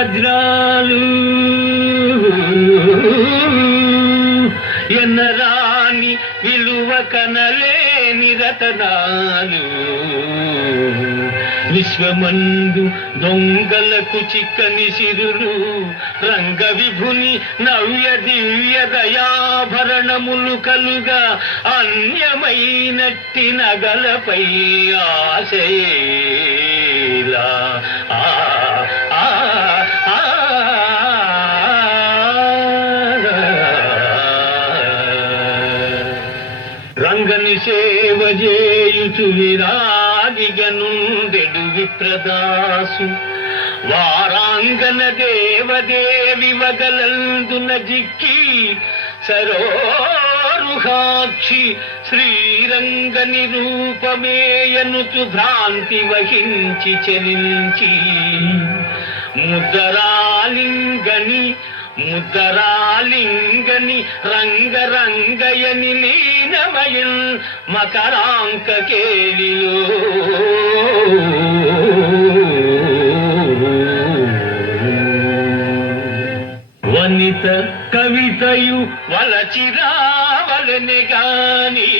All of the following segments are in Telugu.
వజ్రాలు ఎన్నరాని విలువ కనలేని రతనాలు. విశ్వమందు దొంగలకు చిక్కని సిరులు రంగ విభుని నవ్య దివ్య దయాభరణములు కలుగా అన్యమైనట్టి నగలపై ఆశయేలా గంగని సేవ చేయుచు విరాగిగనుండెడు విప్రదాసు. వారాంగన దేవదేవి వగలందున జిక్కి సరోరుహాక్షి శ్రీరంగ నిరూపమేయనుచు భ్రాంతి వహించి చెలించి. ముద్రాలింగని ముద్దరాలింగని రంగరంగయని లీనమయన్ మకరాంక కేలియో వనిత కవితయు వలచిరావలెని గాని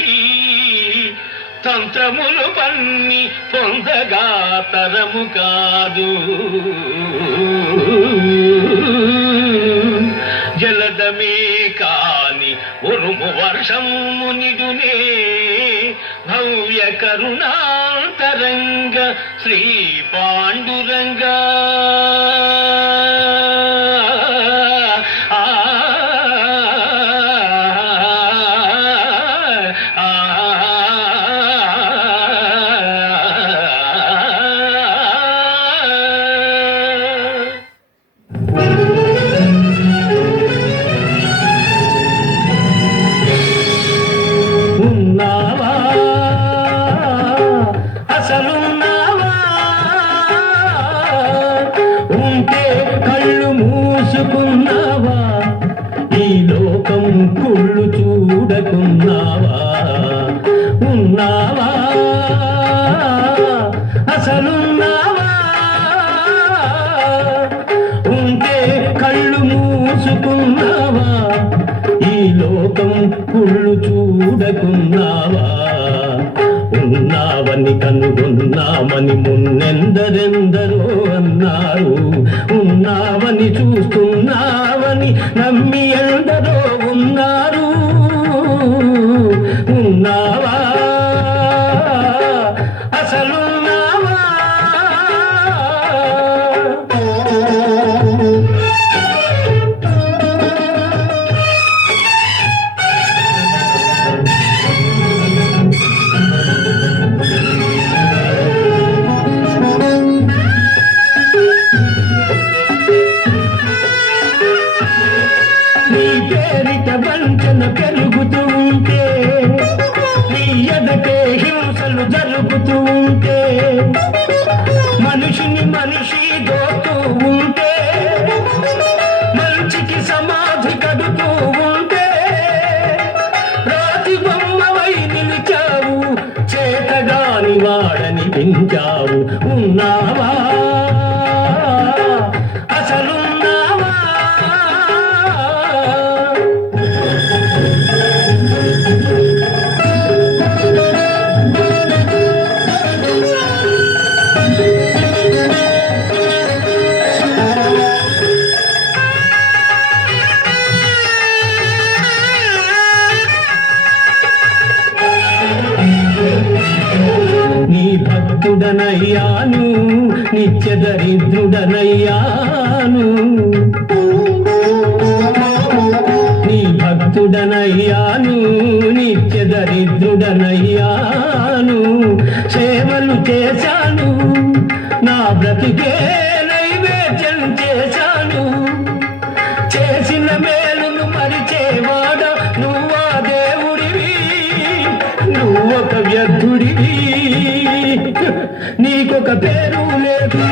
తంత్రములు పన్ని పొందగా తరము కాదు. కాని ఉరుము వర్షము నిడునే భవ్య కరుణాంతరంగ శ్రీ పాండురంగా ఉన్నావా? అసలున్నావా? ఉంటే కళ్ళు మూసుకున్నావా? ఈ లోకం కుళ్ళు చూడకున్నావా? ఉన్నావని కనుగొన్నామని మున్నెందరెందరో అన్నారు. ఉన్నావని చూస్తున్నావని నమ్మి పేరిట వంచన పెరుగుతూ ఉంటే నీ ఎదటే హింసలు జరుగుతూ ఉంటే మనిషిని మనిషి దోతూ ఉంటే మంచికి సమాధి కడుతూ ఉంటే రాతి బొమ్మవై నిలిచావు చేతగాని వాడని పెంచావు ఉన్నావా? భక్తుడనయ్యాను నిత్య దరిద్రుడనయ్యాను. నీ భక్తుడనయ్యాను నిత్య దరిద్రుడనయ్యాను. సేవలు చేశాను నా బ్రతికే నైవేద్యం చేశాను. చేసిన మేలును మరిచేవాడ నువ్వా దేవుడివి నువ్వొక వ్యర్థుడివి. నీకొక పేరు లేదు.